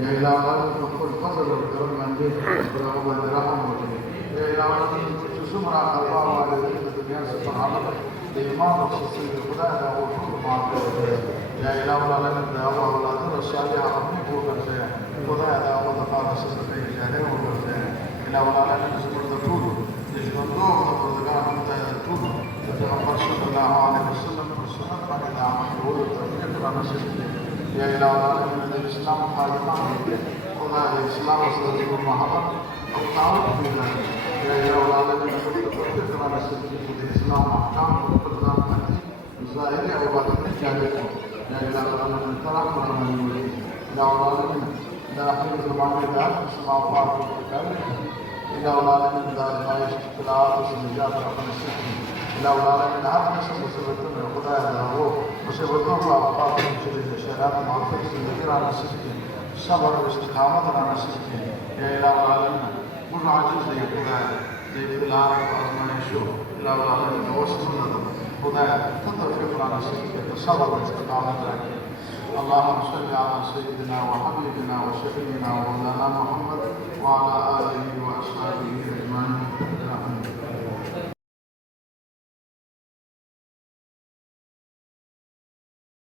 يا إله العالمين تقول فضل والكرم من دين ورغم الرحم والدين يا إله العالمين تسمع الله على الدنيا سبحانه الإيمان والصدق الخداع وفق مع يا إله العالمين دعوة ولا ترى الصالحة ربك وبرزاء خداع دعوة قال سبحانه إلهي وبرزاء إله العالمين سبحانه تطول يجندوه وترزقان متى يطول يتغفر صلى الله عليه وسلم والسنة بعد دعوة يقول التوفيق لنا سبحانه يا إله العالمين الإسلام خالقا خدا الإسلام وصدق المحبة أو تعود بنا يا إله العالمين التوفيق لنا سبحانه الإسلام أحكام والقرآن المجيد ظاهر أو باطن جاهلكم يا إله العالمين ترحم من يريد يا العالمين لا أحد زمان ذات السماوات والأرض إله العالمين ذات ما يشتكي وسنجاب ربنا السبحانه إله العالمين هر نسل مصيبتنا خدا هو مصيبتنا وأوقات مجرد الشراب معرفة سنذكر على السبحانه صبر واستقامة على السبحانه يا إله العالمين كل عجز لي خدا في العالم وأزمان يشوف إله العالمين وصلنا خدا تتوفيق على السبحانه صبر واستقامة على اللهم صل على سيدنا وحبيبنا وشفيعنا ومولانا محمد وعلى آله وأصحابه أجمعين